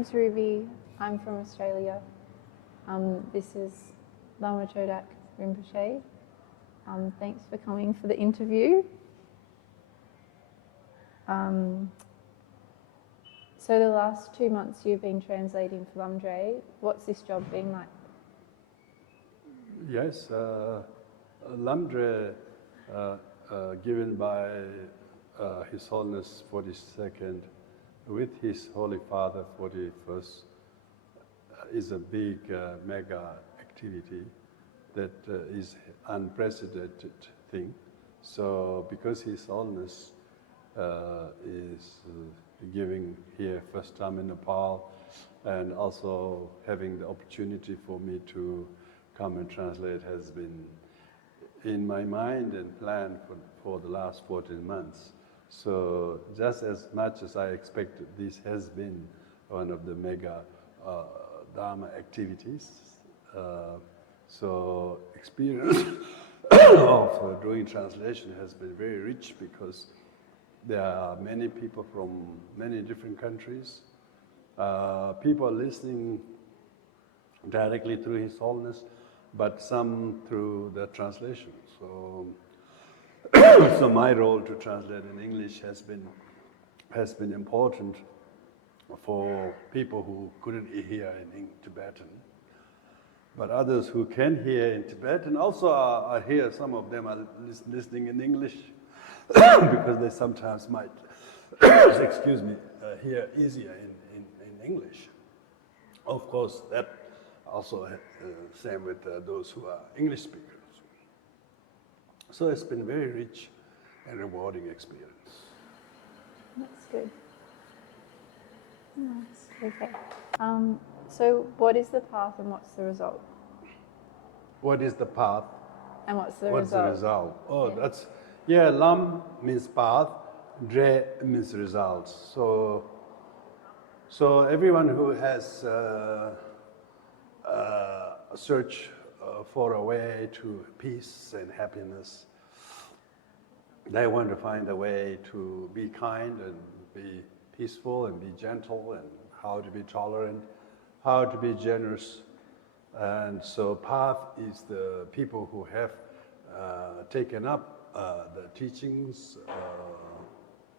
name's Ruby. I'm from Australia. This is Lama Chodak Rinpoche. Thanks for coming for the interview. So the last 2 months you've been translating for Lamdre. What's this job been like? Yes, Lamdre, given by His Holiness 42nd, with His Holy Father 41st, is a big mega activity that is unprecedented thing. So because His Holiness is giving here first time in Nepal, and also having the opportunity for me to come and translate has been in my mind and planned for the last 14 months. So just as much as I expected, this has been one of the mega Dharma activities. So experience of doing translation has been very rich because there are many people from many different countries. People are listening directly through His Holiness, but some through the translation. So, so my role to translate in English has been important for people who couldn't hear in Tibetan. But others who can hear in Tibetan also are here. Some of them are listening in English because they sometimes might, excuse me, hear easier in English. Of course, that also same with those who are English speakers. So it's been very rich and rewarding experience. That's good. Nice. Okay. So what is the path and what's the result? What is the path? And what's the What's result? the result? Oh, Yeah. that's, yeah, Lam means path, Dre means results. So everyone who has a search for a way to peace and happiness, they want to find a way to be kind and be peaceful and be gentle, and how to be tolerant, how to be generous. And so path is the people who have taken up the teachings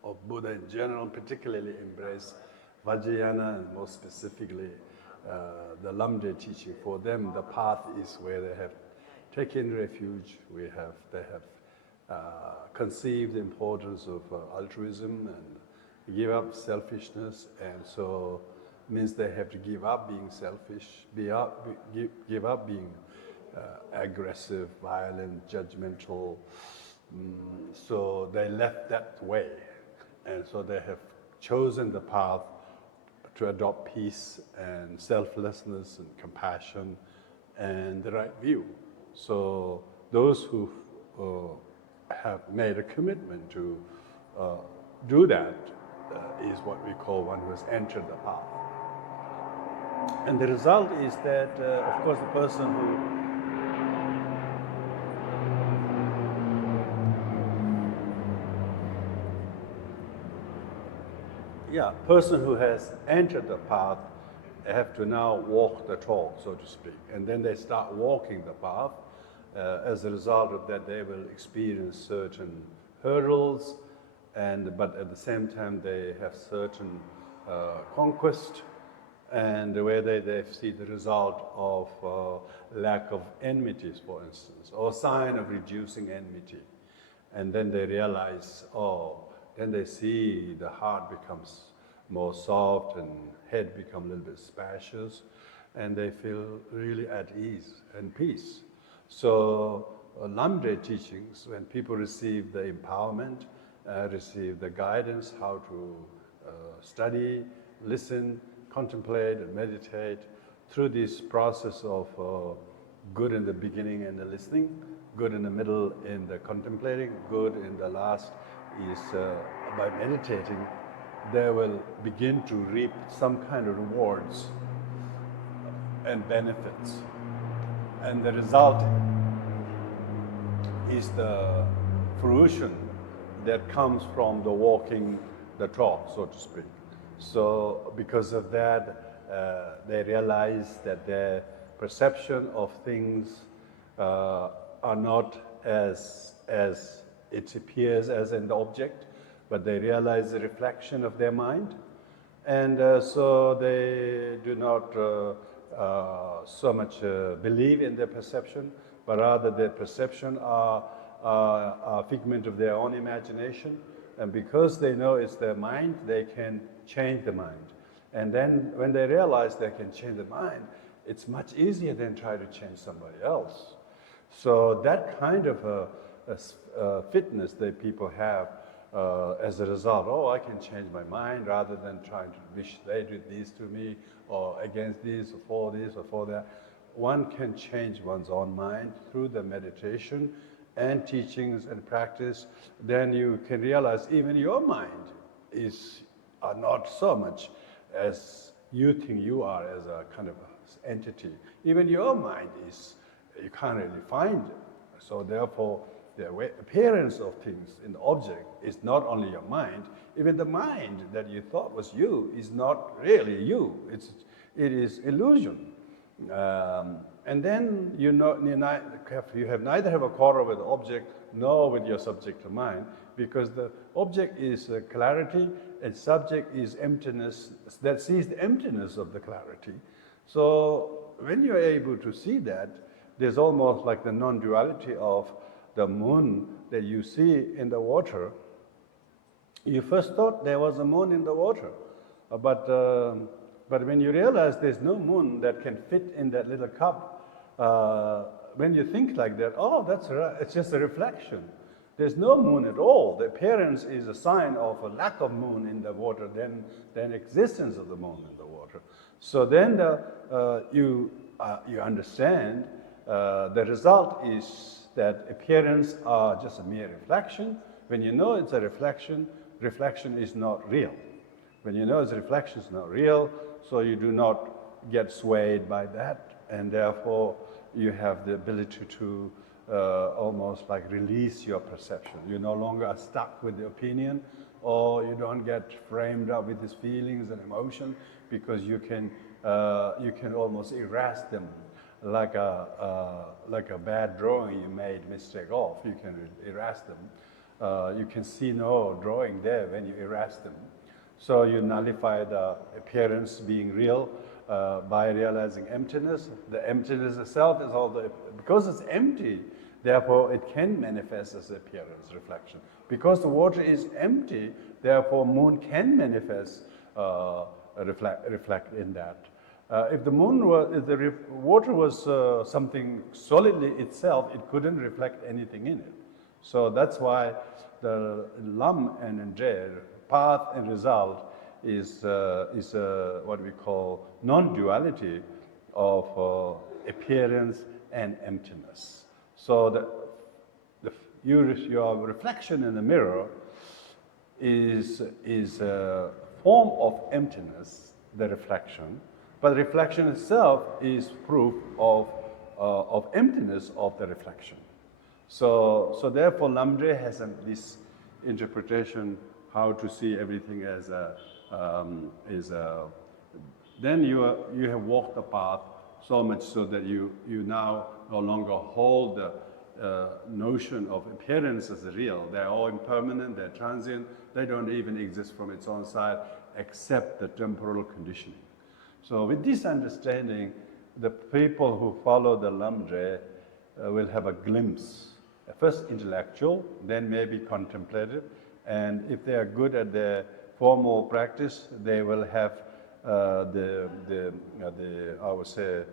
of Buddha in general, particularly embrace Vajrayana, and more specifically the Lamdre teaching. For them, the path is where they have taken refuge. They have conceived the importance of altruism and give up selfishness, and so means they have to give up being selfish, give up being aggressive, violent, judgmental. So they left that way, and so they have chosen the path to adopt peace and selflessness and compassion and the right view. So those who have made a commitment to do that is what we call one who has entered the path. And the result is that, of course, the person who has entered the path have to now walk the talk, so to speak. And then they start walking the path. As a result of that, they will experience certain hurdles, but at the same time, they have certain conquest, and where they see the result of lack of enmities, for instance, or sign of reducing enmity. And then they realize, then they see the heart becomes more soft and head become a little bit spacious, and they feel really at ease and peace. So Lamdre teachings, when people receive the empowerment, receive the guidance how to study, listen, contemplate and meditate through this process of good in the beginning and the listening, good in the middle in the contemplating, good in the last is by meditating, they will begin to reap some kind of rewards and benefits. And the result is the fruition that comes from the walking the talk, so to speak. So because of that, they realize that their perception of things are not as it appears as in the object, but they realize the reflection of their mind. And so they do not so much believe in their perception, but rather their perception are a figment of their own imagination. And because they know it's their mind, they can change the mind. And then when they realize they can change the mind, it's much easier than try to change somebody else. So that kind of a fitness that people have as a result, oh, I can change my mind rather than trying to wish they did this to me or against this or for that. One can change one's own mind through the meditation and teachings and practice. Then you can realize even your mind are not so much as you think you are as a kind of entity. Even your mind you can't really find it. So therefore, the appearance of things in the object is not only your mind, even the mind that you thought was you is not really you. It is illusion. And then you have neither have a quarrel with the object nor with your subjective mind, because the object is clarity and subject is emptiness that sees the emptiness of the clarity. So when you're able to see that, there's almost like the non-duality of the moon that you see in the water. You first thought there was a moon in the water, but when you realize there's no moon that can fit in that little cup, when you think like that, oh, it's just a reflection. There's no moon at all. The appearance is a sign of a lack of moon in the water than existence of the moon in the water. So then you understand the result is that appearance are just a mere reflection. When you know it's a reflection, reflection is not real. When you know it's a reflection is not real, so you do not get swayed by that, and therefore you have the ability to almost like release your perception. You're no longer stuck with the opinion, or you don't get framed up with these feelings and emotion, because you can almost erase them. Like a bad drawing you made mistake of, you can erase them. You can see no drawing there when you erase them. So you nullify the appearance being real by realizing emptiness. The emptiness itself is because it's empty, therefore it can manifest as appearance, reflection. Because the water is empty, therefore moon can manifest, reflect in that. If the water was something solidly itself, it couldn't reflect anything in it. So that's why the Lam and Nje, path and result, is what we call non-duality of appearance and emptiness. So your reflection in the mirror is a form of emptiness, the reflection. But the reflection itself is proof of emptiness of the reflection. So therefore, Lamdre has this interpretation how to see everything as then you have walked the path so much so that you now no longer hold the notion of appearance as real. They're all impermanent, they're transient, they don't even exist from its own side except the temporal conditioning. So with this understanding, the people who follow the Lamdre will have a glimpse, first intellectual, then maybe contemplative, and if they are good at their formal practice, they will have I would say,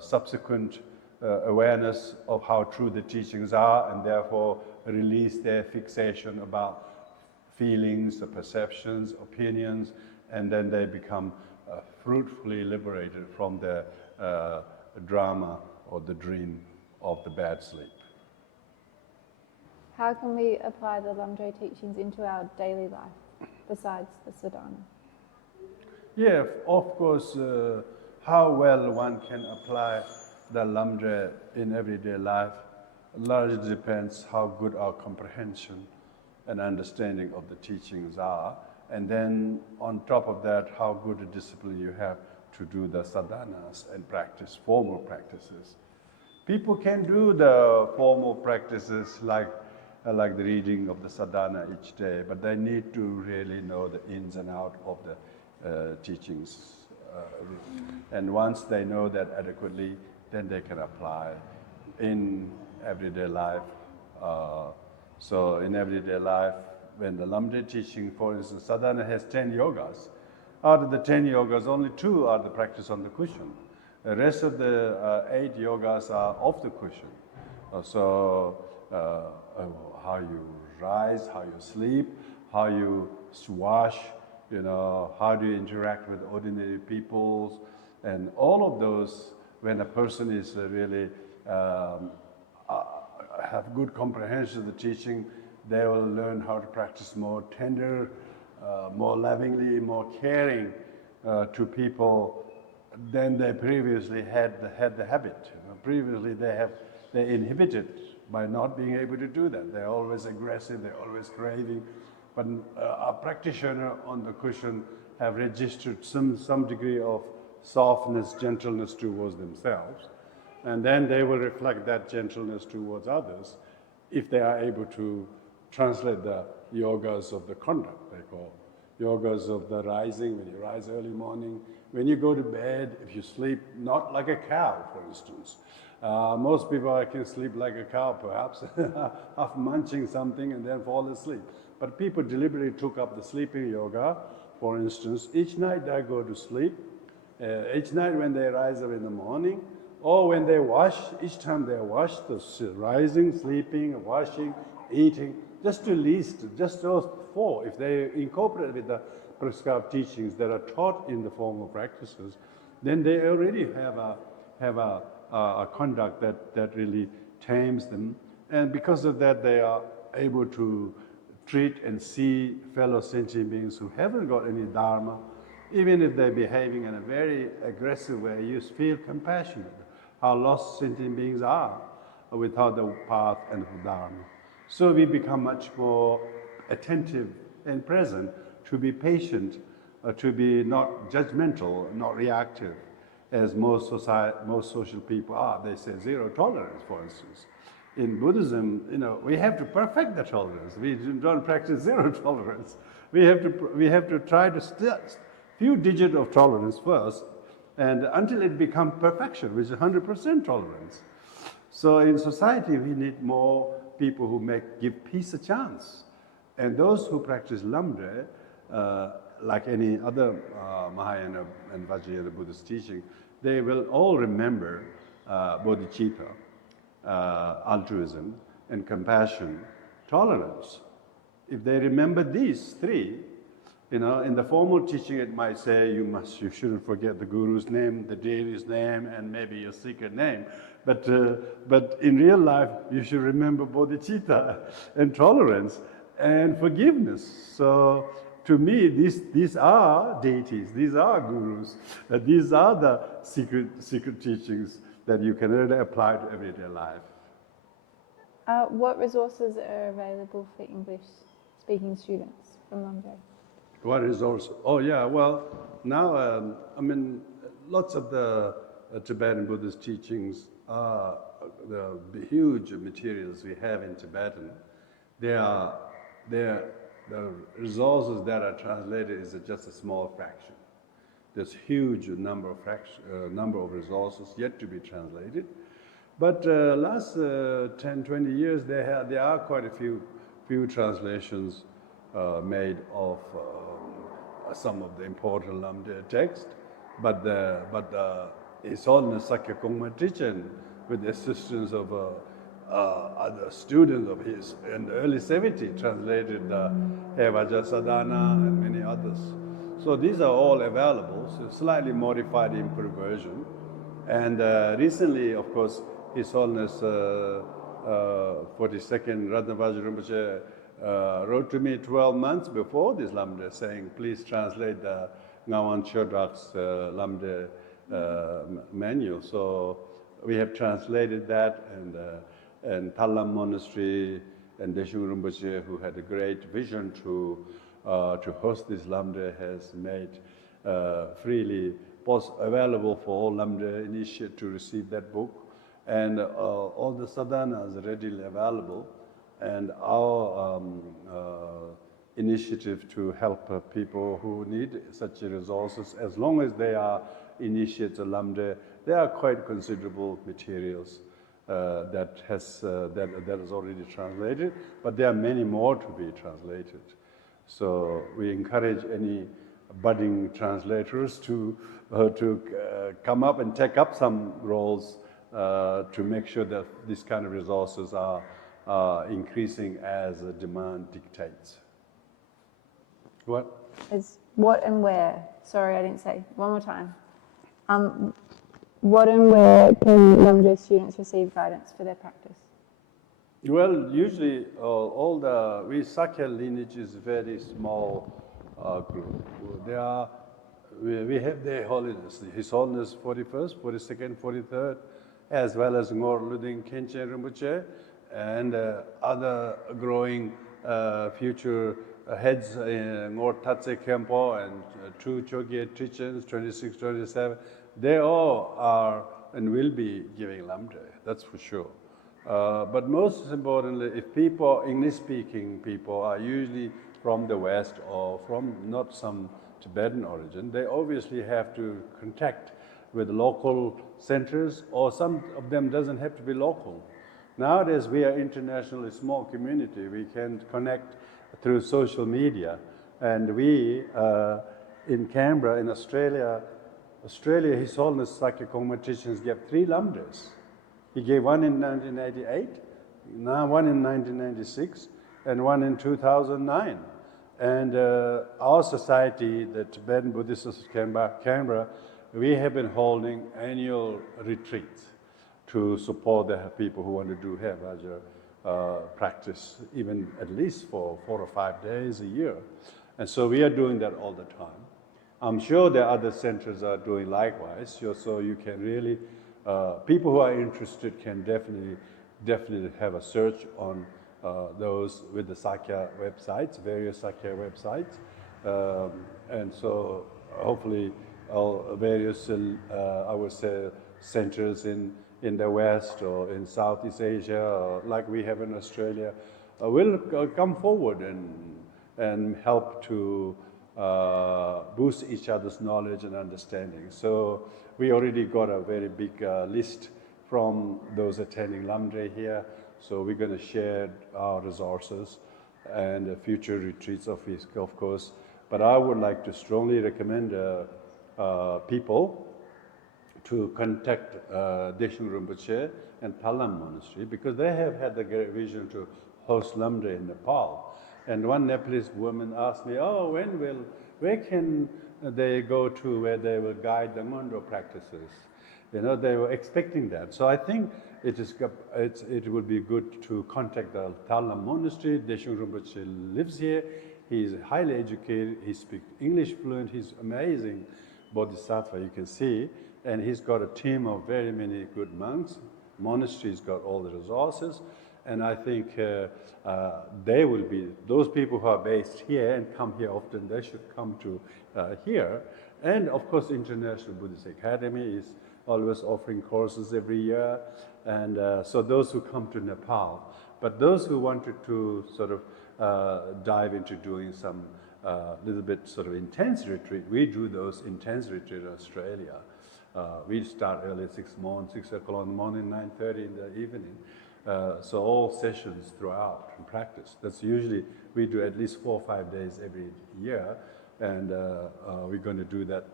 subsequent awareness of how true the teachings are, and therefore release their fixation about feelings, perceptions, opinions, and then they become fruitfully liberated from the drama or the dream of the bad sleep. How can we apply the Lamdre teachings into our daily life besides the sadhana? Yeah, of course, how well one can apply the Lamdre in everyday life largely depends how good our comprehension and understanding of the teachings are. And then on top of that, how good a discipline you have to do the sadhanas and practice formal practices. People can do the formal practices like the reading of the sadhana each day, but they need to really know the ins and outs of the teachings. And once they know that adequately, then they can apply in everyday life. So in everyday life, when the Lamde teaching, for instance, sadhana has 10 yogas. Out of the 10 yogas, only 2 are the practice on the cushion. The rest of the 8 yogas are off the cushion. How you rise, how you sleep, how you wash, how do you interact with ordinary people, and all of those, when a person is really have good comprehension of the teaching, they will learn how to practice more tender, more lovingly, more caring to people than they previously had the habit. Previously they inhibited by not being able to do that. They're always aggressive, they're always craving. But a practitioner on the cushion have registered some degree of softness, gentleness towards themselves. And then they will reflect that gentleness towards others if they are able to translate the yogas of the conduct, they call yogas of the rising, when you rise early morning, when you go to bed, if you sleep not like a cow, for instance. Most people can sleep like a cow, perhaps, after munching something and then fall asleep. But people deliberately took up the sleeping yoga, for instance. Each night they go to sleep. Each night when they rise up in the morning, or when they wash, each time they wash, the rising, sleeping, washing, eating, just those 4, if they incorporate with the prescribed teachings that are taught in the formal practices, then they already have a conduct that really tames them. And because of that, they are able to treat and see fellow sentient beings who haven't got any dharma. Even if they're behaving in a very aggressive way, you feel compassionate, how lost sentient beings are without the path and the dharma. So we become much more attentive and present, to be patient, to be not judgmental, not reactive, as most social people are. They say zero tolerance, for instance. In Buddhism, we have to perfect the tolerance. We don't practice zero tolerance. We have to try to few digits of tolerance first, and until it becomes perfection, which is 100% tolerance. So in society, we need more people who give peace a chance. And those who practice Lamde, like any other Mahayana and Vajrayana Buddhist teaching, they will all remember bodhicitta, altruism, and compassion, tolerance. If they remember these 3, in the formal teaching it might say you shouldn't forget the guru's name, the deity's name, and maybe your secret name. But in real life, you should remember bodhicitta and tolerance and forgiveness. So to me, these are deities, these are gurus, these are the secret teachings that you can really apply to everyday life. What resources are available for English-speaking students from Lamde? What resources? Oh yeah, well now lots of the Tibetan Buddhist teachings are the huge materials we have in Tibetan. The resources that are translated is just a small fraction. There's huge number of resources yet to be translated. But last 10, 20 years, there are quite a few translations made of some of the important Lamde texts. But His Holiness Sakya Kongma Trichin, with the assistance of other students of his in the early 70s, translated the Hevaja Sadhana and many others. So these are all available, so slightly modified, improved version. And recently, of course, His Holiness 42nd Ratnavajra Rinpoche wrote to me 12 months before this Lamde saying, please translate the Ngawan Chodak's Lamde manual. So we have translated that, and Talam Monastery and Deshung Rinpoche, who had a great vision to host this Lamde, has made freely was available for all Lamde initiates to receive that book. And all the sadhanas are readily available. And our initiative to help people who need such resources, as long as they are initiates of Lamde, there are quite considerable materials that is already translated, but there are many more to be translated. So we encourage any budding translators to come up and take up some roles to make sure that these kind of resources are increasing as the demand dictates. What? It's what and where. Sorry, I didn't say. One more time. What and where can Lamde students receive guidance for their practice? Well, usually we Sakya lineage is a very small group. We have their holiness, His Holiness 41st, 42nd, 43rd, as well as Ngor Luding Khenchen Rinpoche, and other growing future heads in Ngor Tatse Khenpo and two Chogye teachers, 26, 27. They all are and will be giving Lamde, that's for sure. But most importantly, if people, English-speaking people, are usually from the West or from not some Tibetan origin, they obviously have to contact with local centers, or some of them doesn't have to be local. Nowadays, we are internationally small community. We can connect through social media. And we, in Canberra, in Australia, His Holiness Sakya Kongma teachings gave 3 Lamdes. He gave one in 1988, now one in 1996, and one in 2009. And our society, the Tibetan Buddhist Society of Canberra, we have been holding annual retreats to support the people who want to do Hair Vajra practice, even at least for 4 or 5 days a year. And so we are doing that all the time. I'm sure the other centers are doing likewise, so you can really, people who are interested can definitely have a search on those with the Sakya websites, various Sakya websites. And so hopefully various, I would say, centers in the West or in Southeast Asia, like we have in Australia, will come forward and help to boost each other's knowledge and understanding. So we already got a very big list from those attending Lamde here. So we're going to share our resources and future retreats of course. But I would like to strongly recommend people to contact Deshung Rinpoche and Talam Monastery, because they have had the great vision to host Lamde in Nepal. And one Nepalese woman asked me, where can they go to where they will guide the Ngondo practices? You know, they were expecting that. So I think it would be good to contact the Talam Monastery. Deshung Rinpoche lives here. He's highly educated. He speaks English fluent. He's amazing bodhisattva, you can see. And he's got a team of very many good monks. Monastery's got all the resources. And I think they will be, those people who are based here and come here often, they should come to here. And of course, International Buddhist Academy is always offering courses every year. And so those who come to Nepal. But those who wanted to sort of dive into doing some little bit sort of intense retreat, we do those intense retreats in Australia. We start early 6 o'clock in the morning, 9:30 in the evening. So all sessions throughout in practice. That's usually, we do at least 4 or 5 days every year. And we're going to do that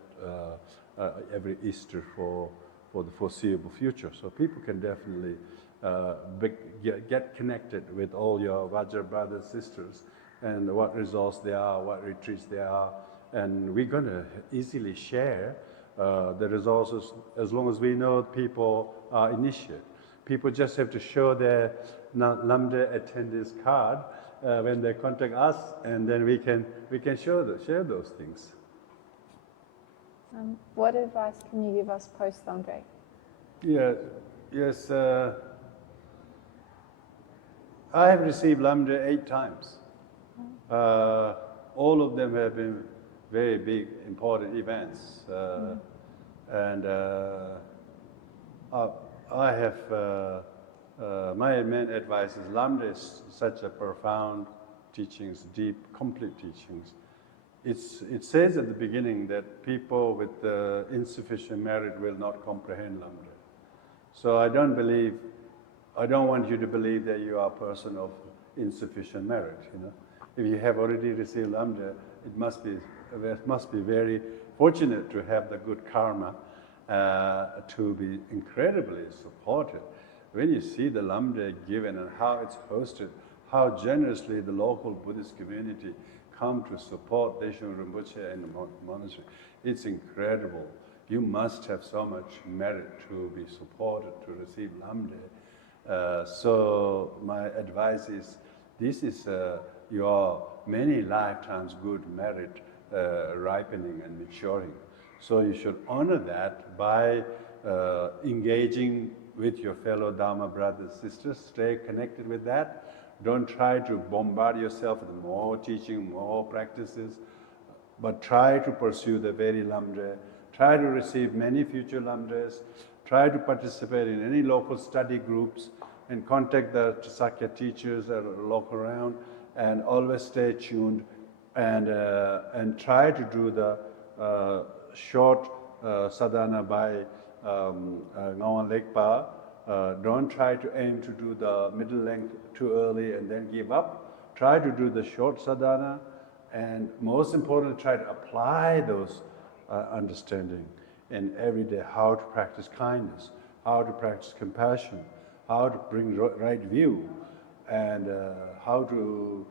every Easter for the foreseeable future. So people can definitely get connected with all your Vajra brothers, sisters, and what resources they are, what retreats they are. And we're going to easily share the resources as long as we know people are initiated. People just have to show their Lamde attendance card when they contact us, and then we can share those things. What advice can you give us post Lamde? Yes. I have received Lamde 8 times. All of them have been very big, important events. And I have, my main advice is Lambda is such a profound teachings, deep, complete teachings. It says at the beginning that people with insufficient merit will not comprehend Lambda. So I don't want you to believe that you are a person of insufficient merit. If you have already received Lambda, it must be very fortunate to have the good karma to be incredibly supported. When you see the Lambda given and how it's hosted, how generously the local Buddhist community come to support Deshe Rinpoche and the monastery, it's incredible. You must have so much merit to be supported to receive Lambda. So my advice is, this is your many lifetimes good merit ripening and maturing. So you should honor that by engaging with your fellow Dharma brothers and sisters. Stay connected with that. Don't try to bombard yourself with more teaching, more practices, but try to pursue the very Lambda. Try to receive many future Lambdas. Try to participate in any local study groups and contact the Sakya teachers that are local around, and always stay tuned and try to do the short sadhana by Ngawan Lekpa. Don't try to aim to do the middle length too early and then give up. Try to do the short sadhana, and most importantly, try to apply those understanding in every day, how to practice kindness, how to practice compassion, how to bring right view, and how to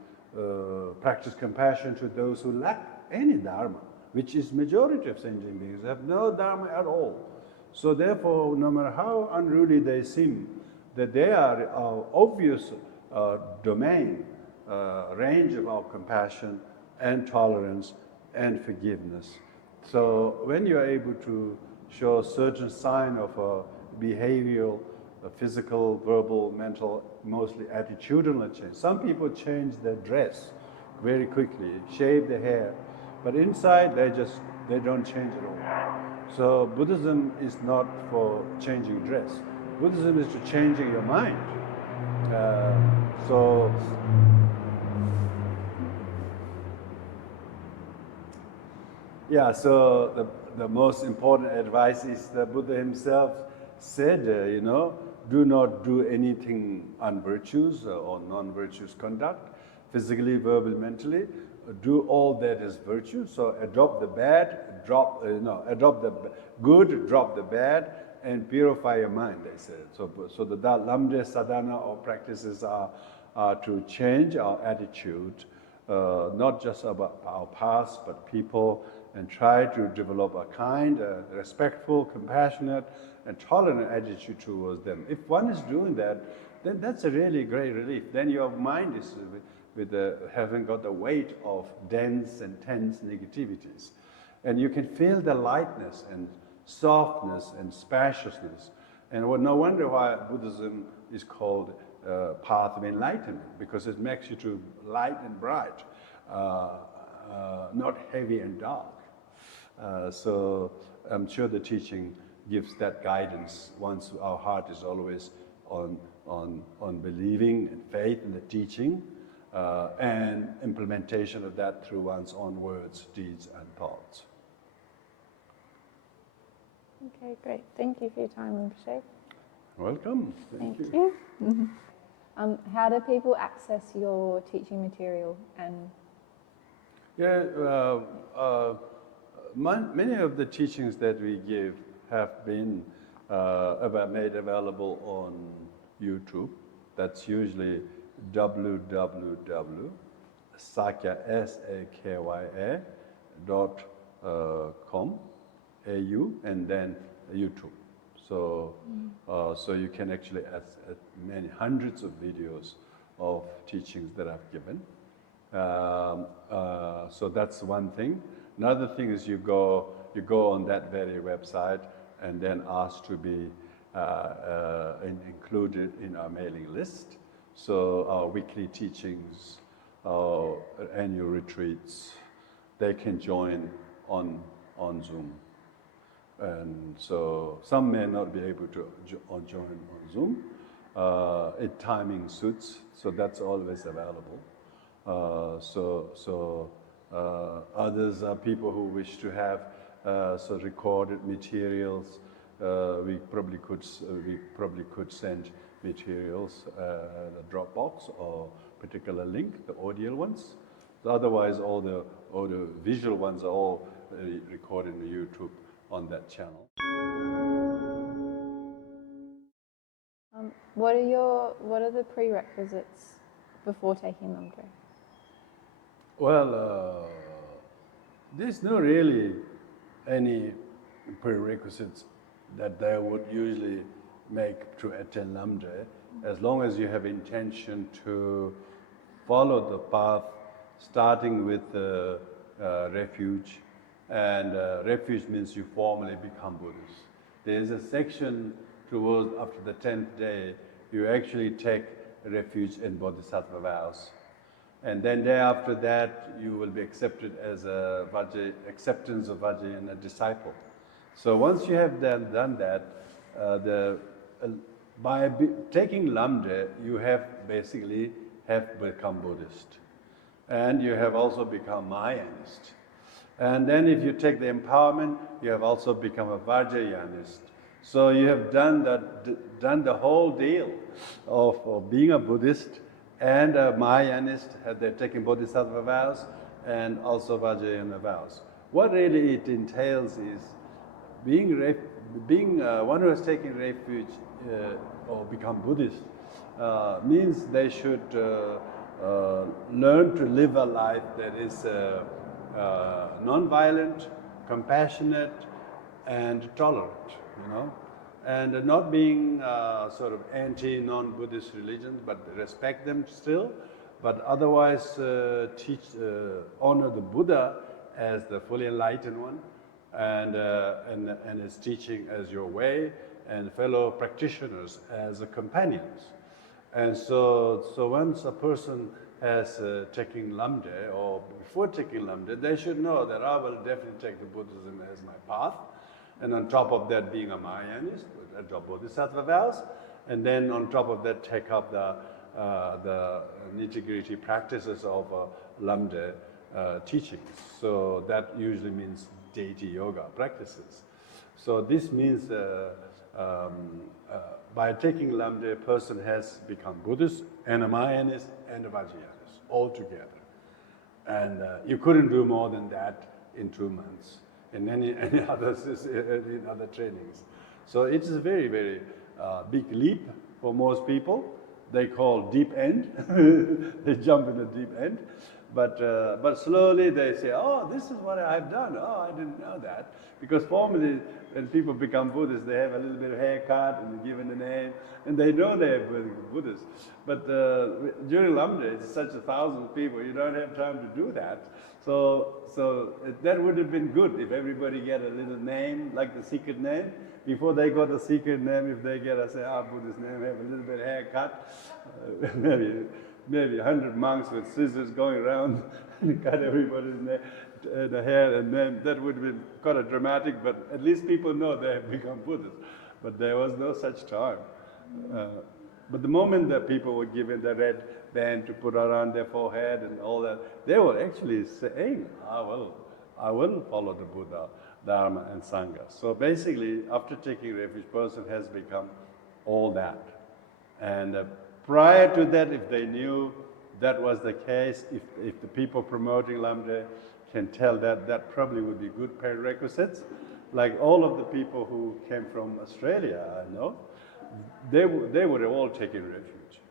practice compassion to those who lack any dharma, which is majority of sentient beings have no dharma at all. So therefore, no matter how unruly they seem, that they are our obvious domain, range of our compassion and tolerance and forgiveness. So when you are able to show certain sign of behavioral, physical, verbal, mental, mostly attitudinal change. Some people change their dress very quickly, shave their hair, but inside they don't change at all. So Buddhism is not for changing dress. Buddhism is to changing your mind. So the most important advice is the Buddha himself said, do not do anything unvirtuous or non-virtuous conduct, physically, verbally, mentally. Do all that is virtue. So adopt the bad, adopt the good, drop the bad, and purify your mind, they said. So the Lambda sadhana or practices are to change our attitude, not just about our past, but people, and try to develop a kind, respectful, compassionate, and tolerant attitude towards them. If one is doing that, then that's a really great relief. Then your mind is haven't got the weight of dense and tense negativities. And you can feel the lightness and softness and spaciousness. And no wonder why Buddhism is called path of enlightenment, because it makes you to light and bright, not heavy and dark. So I'm sure the teaching gives that guidance once our heart is always on believing and faith in the teaching, and implementation of that through one's own words, deeds, and thoughts. Okay, great. Thank you for your time, Rinpoche. Welcome. Thank you. How do people access your teaching material? Many of the teachings that we give have been made available on YouTube. That's usually www.sakya.com, AU, and then YouTube. So you can actually add many hundreds of videos of teachings that I've given. So that's one thing. Another thing is you go on that very website and then ask to be included in our mailing list. So our weekly teachings, our annual retreats, they can join on Zoom. And so some may not be able to join on Zoom. It timing suits, so that's always available. Others are people who wish to have recorded materials. We probably could send materials, a Dropbox or particular link, the audio ones. Otherwise, all the visual ones are all recorded on YouTube on that channel. What are the prerequisites before taking Lamdre? Well, there's no really any prerequisites that they would usually make to attend Lamdre, as long as you have intention to follow the path, starting with refuge. And refuge means you formally become Buddhist. There's a section towards after the 10th day, you actually take refuge in Bodhisattva vows. And then day after that, you will be accepted as a acceptance of Vajrayana disciple. So once you have done that, by taking Lamdre, you have basically become Buddhist. And you have also become Mahayanist. And then if you take the empowerment, you have also become a Vajrayanist. So you have done the whole deal of being a Buddhist and a Mahayanist. They're taking Bodhisattva vows and also Vajrayana vows. What really it entails is being one who has taken refuge or become Buddhist means they should learn to live a life that is non-violent, compassionate, and tolerant, and not being sort of anti-non-Buddhist religions, but respect them still, but otherwise honor the Buddha as the fully enlightened one, and his teaching as your way, and fellow practitioners as companions. And so once a person has taken Lamdre, or before taking Lamdre, they should know that I will definitely take the Buddhism as my path, and on top of that being a Mahayanist, adopt Bodhisattva vows, and then on top of that take up the nitty-gritty practices of Lamdre teachings. So that usually means deity yoga practices. So this means by taking Lamdre, a person has become Buddhist and a Mahayanist and a Vajrayanist all together. And you couldn't do more than that in 2 months in any other trainings. So it is a very, very big leap for most people. They call deep end. They jump in the deep end. But slowly they say, oh, this is what I've done. Oh, I didn't know that. Because formally, when people become Buddhists, they have a little bit of haircut and they're given a name, and they know they're Buddhists. But during Lamdre, it's such 1,000 people, you don't have time to do that. So that would have been good if everybody get a little name, like the secret name. Before they got the secret name, if they get a Buddhist name, have a little bit of haircut, maybe 100 monks with scissors going around and cut everybody's the hair, and then that would have been kind of dramatic, but at least people know they have become Buddhists. But there was no such time. But the moment that people were given the red band to put around their forehead and all that, they were actually saying, I will follow the Buddha, Dharma, and Sangha. So basically, after taking refuge, person has become all that. And prior to that, if they knew that was the case, if the people promoting Lamdre can tell that probably would be good prerequisites. Like all of the people who came from Australia, I know, they would have all taken refuge.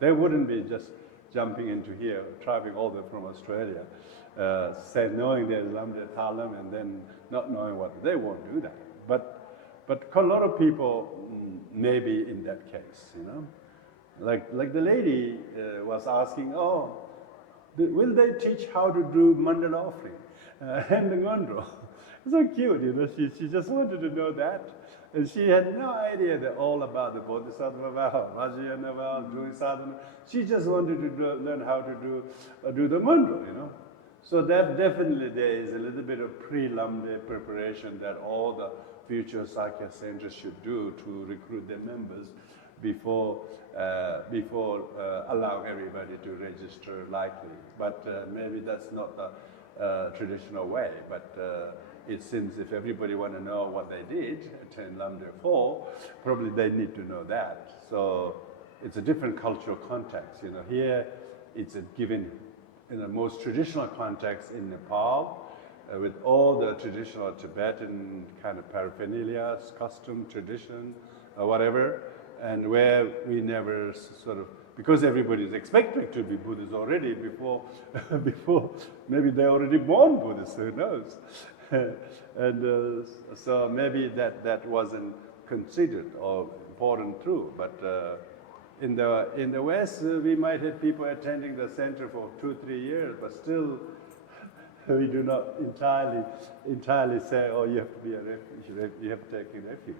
They wouldn't be just jumping into here, traveling all the way from Australia, knowing there's Lamdre Thalam and then not knowing what, they won't do that. But a lot of people may be in that case, Like the lady was asking, will they teach how to do mandala offering and the ngondro? It's so cute, she just wanted to know that. And she had no idea that all about the Bodhisattva vow, Vajrayana vow, doing sadhana. She just wanted to learn how to do the mandala, So that definitely there is a little bit of pre-Lamdre preparation that all the future Sakya centers should do to recruit their members before allowing everybody to register likely. But maybe that's not the traditional way. But it seems if everybody want to know what they did, attend Lamde 4, probably they need to know that. So it's a different cultural context. Here it's given in the most traditional context in Nepal, with all the traditional Tibetan kind of paraphernalia, custom, tradition, whatever, and where we never sort of, because everybody is expected to be Buddhists already before maybe they're already born Buddhists, who knows? And so maybe that wasn't considered or important too, but in the West, we might have people attending the center for 2-3 years, but still we do not entirely say, oh, you have to be a refuge, you have to take a refuge.